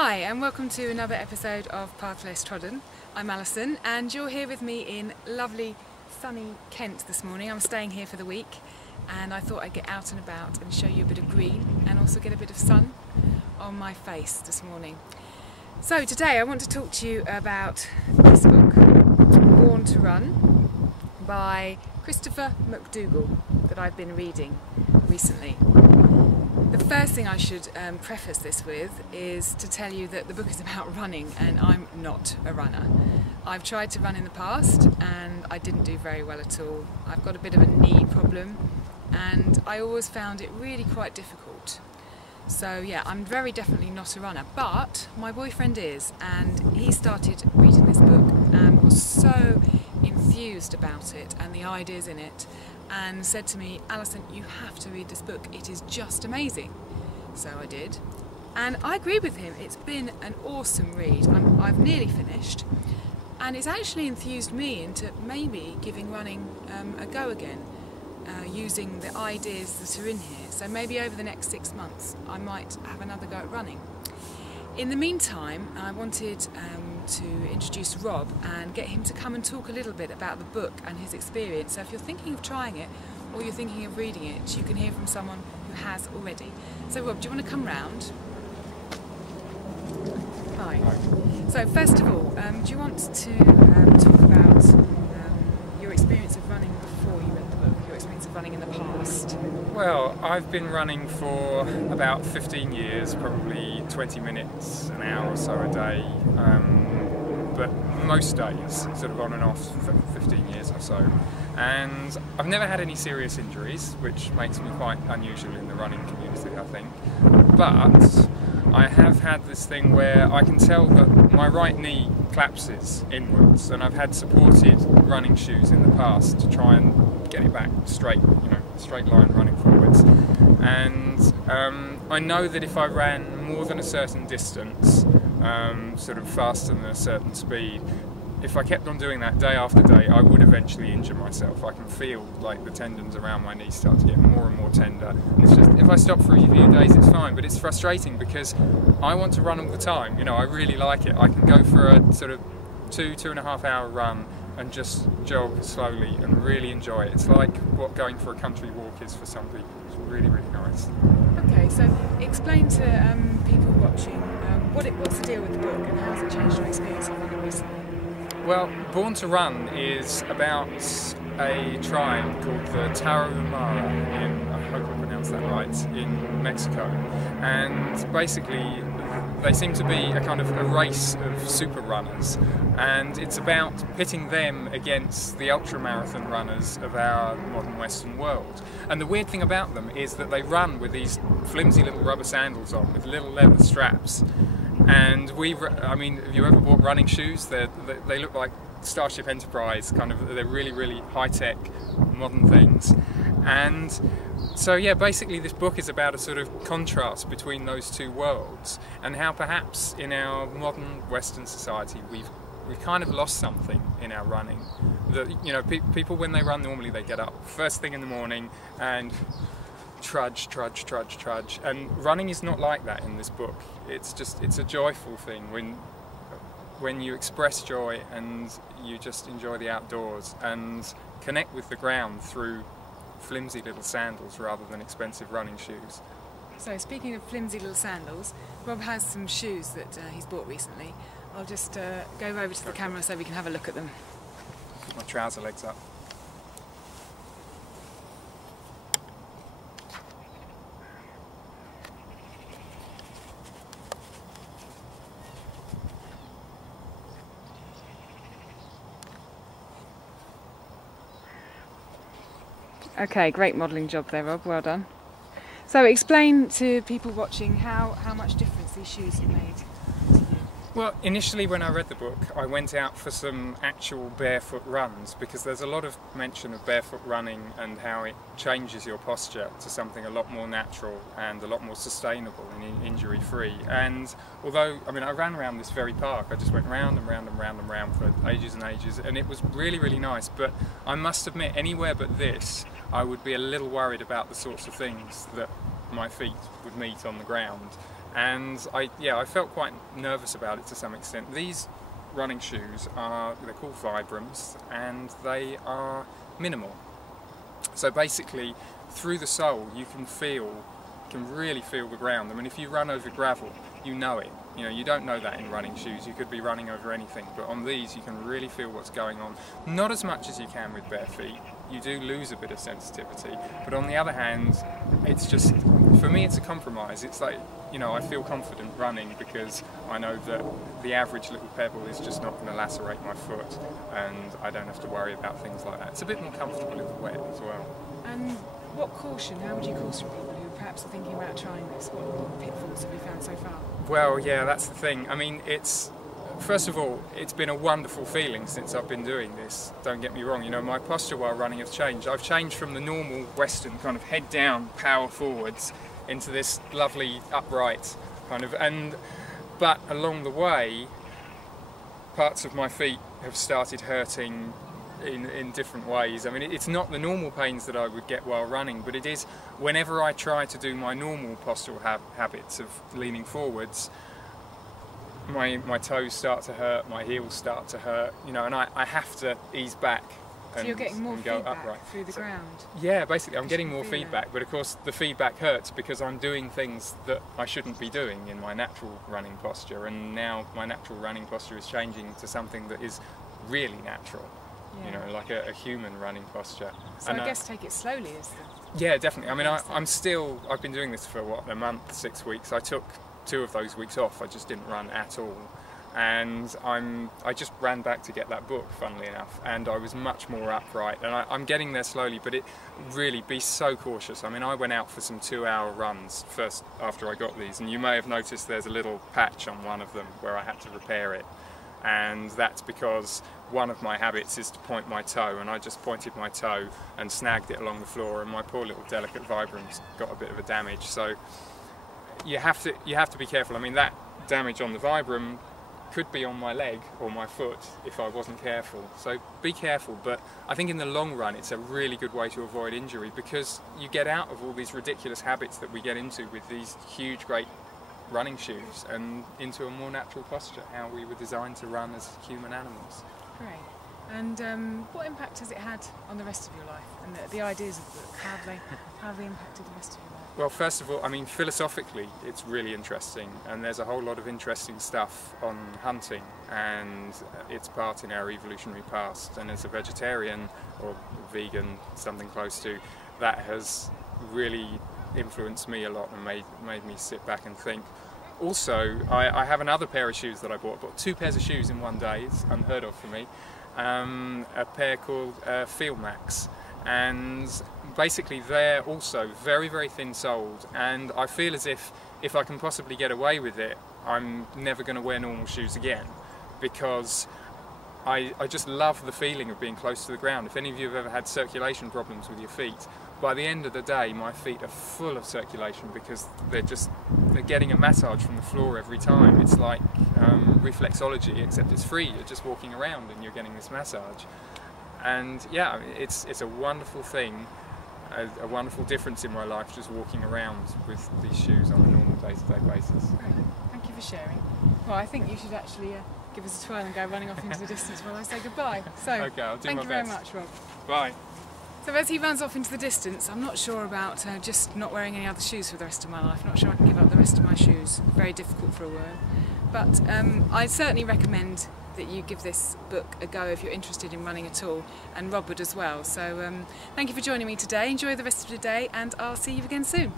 Hi and welcome to another episode of Path Less Trodden. I'm Alison and you're here with me in lovely sunny Kent this morning. I'm staying here for the week and I thought I'd get out and about and show you a bit of green and also get a bit of sun on my face this morning. So today I want to talk to you about this book, Born to Run, by Christopher McDougall, that I've been reading recently. The first thing I should preface this with is to tell you that the book is about running and I'm not a runner. I've tried to run in the past and I didn't do very well at all. I've got a bit of a knee problem and I always found it really quite difficult. So yeah, I'm very definitely not a runner, but my boyfriend is, and he started reading this book and was so enthused about it and the ideas in it, and said to me, Alison, you have to read this book, it is just amazing. So I did, and I agree with him, it's been an awesome read. I've nearly finished, and it's actually enthused me into maybe giving running a go again, using the ideas that are in here. So maybe over the next 6 months I might have another go at running. In the meantime, I wanted to introduce Rob and get him to come and talk a little bit about the book and his experience. So if you're thinking of trying it or you're thinking of reading it, you can hear from someone who has already. So Rob, do you want to come round? Hi. Hi. So first of all, do you want to talk about your experience of running before you read the book, your experience of running in the past? Well, I've been running for about 15 years, probably 20 minutes, an hour or so a day, but most days, sort of on and off for 15 years or so. And I've never had any serious injuries, which makes me quite unusual in the running community, I think. But I have had this thing where I can tell that my right knee collapses inwards, and I've had supported running shoes in the past to try and get it back straight, straight line running forwards. And I know that if I ran more than a certain distance, sort of faster than a certain speed, if I kept on doing that day after day, I would eventually injure myself. I can feel like the tendons around my knees start to get more and more tender. It's just, if I stop for a few days, it's fine, but it's frustrating because I want to run all the time. I really like it. I can go for a sort of 2.5 hour run and just jog slowly and really enjoy it. It's like what going for a country walk is for some people. It's really, really nice. Okay, so explain to people watching what's the deal with the book and how has it changed your experience of running recently? Well, Born to Run is about a tribe called the Tarahumara I hope I pronounced that right, in Mexico. And basically they seem to be a kind of a race of super runners, and it's about pitting them against the ultramarathon runners of our modern Western world. And the weird thing about them is that they run with these flimsy little rubber sandals on with little leather straps. And I mean, have you ever bought running shoes? They look like Starship Enterprise, kind of, they're really, really high-tech, modern things. And so yeah, basically this book is about a sort of contrast between those two worlds and how perhaps in our modern Western society we've kind of lost something in our running. That, people when they run, normally they get up first thing in the morning and trudge, and running is not like that in this book. It's a joyful thing when you express joy and you just enjoy the outdoors and connect with the ground through flimsy little sandals rather than expensive running shoes. So speaking of flimsy little sandals, Rob has some shoes that he's bought recently. I'll just go over to the camera so we can have a look at them. Put my trouser legs up. Okay, great modelling job there, Rob, well done. So explain to people watching how much difference these shoes have made to you. Well, initially when I read the book, I went out for some actual barefoot runs because there's a lot of mention of barefoot running and how it changes your posture to something a lot more natural and a lot more sustainable and injury-free. And although, I mean, I ran around this very park, I just went round and round and round and round for ages and ages, and it was really, really nice. But I must admit, anywhere but this, I would be a little worried about the sorts of things that my feet would meet on the ground. And I felt quite nervous about it to some extent. These running shoes they're called Vibrams, and they are minimal. So basically, through the sole, you can really feel the ground. I mean, if you run over gravel, you know it. You know, you don't know that in running shoes. You could be running over anything, but on these, you can really feel what's going on. Not as much as you can with bare feet. You do lose a bit of sensitivity, but on the other hand, it's just, for me, it's a compromise. It's like, you know, I feel confident running because I know that the average little pebble is just not going to lacerate my foot, and I don't have to worry about things like that. It's a bit more comfortable in the wet as well. And what caution, how would you caution people who perhaps are thinking about trying this? What pitfalls have you found so far? Well, yeah, that's the thing. I mean, first of all, it's been a wonderful feeling since I've been doing this. Don't get me wrong, you know, my posture while running has changed. I've changed from the normal Western kind of head down, power forwards, into this lovely upright kind of, but along the way, parts of my feet have started hurting in different ways. I mean, it's not the normal pains that I would get while running, but it is whenever I try to do my normal postural habits of leaning forwards, my toes start to hurt, my heels start to hurt, you know, and I have to ease back so you're getting more and go feedback upright through the ground? Yeah, basically I'm getting more feedback, but of course the feedback hurts because I'm doing things that I shouldn't be doing in my natural running posture, and now my natural running posture is changing to something that is really natural. Yeah. You know, like a human running posture. So and I guess take it slowly is the... Yeah, definitely. I mean, I've been doing this for a month, 6 weeks. I took 2 of those weeks off. I just didn't run at all. And I just ran back to get that book, funnily enough, and I was much more upright, and I'm getting there slowly, but it really, be so cautious. I mean, I went out for some 2-hour runs first after I got these, and you may have noticed there's a little patch on one of them where I had to repair it, and that's because one of my habits is to point my toe, and I just pointed my toe and snagged it along the floor, and my poor little delicate Vibram's got a bit of a damage. So you have to be careful. I mean, that damage on the Vibram could be on my leg or my foot if I wasn't careful. So be careful, but I think in the long run it's a really good way to avoid injury, because you get out of all these ridiculous habits that we get into with these huge, great running shoes and into a more natural posture, how we were designed to run as human animals. Great. And what impact has it had on the rest of your life, and the ideas of the book? How have they impacted the rest of your life? Well, first of all, I mean, philosophically, it's really interesting, and there's a whole lot of interesting stuff on hunting and its part in our evolutionary past. And as a vegetarian or vegan, something close to, that has really influenced me a lot and made me sit back and think. Also, I have another pair of shoes that I bought. I bought 2 pairs of shoes in one day. It's unheard of for me. A pair called Field Max. And basically they're also very, very thin soled, and I feel as if I can possibly get away with it, I'm never going to wear normal shoes again, because I just love the feeling of being close to the ground. If any of you have ever had circulation problems with your feet, by the end of the day my feet are full of circulation because they're getting a massage from the floor every time. It's like reflexology, except it's free. You're just walking around and you're getting this massage. And yeah, it's a wonderful thing, a wonderful difference in my life, just walking around with these shoes on a normal day-to-day basis. Great. Thank you for sharing. Well, I think you should actually give us a twirl and go running off into the distance while I say goodbye. So, okay, I'll do my best. Thank you very much, Rob. Bye. So as he runs off into the distance, I'm not sure about just not wearing any other shoes for the rest of my life. I'm not sure I can give up the rest of my shoes. Very difficult for a worm. But I certainly recommend that you give this book a go if you're interested in running at all, and Rob would as well. So thank you for joining me today. Enjoy the rest of the day, and I'll see you again soon.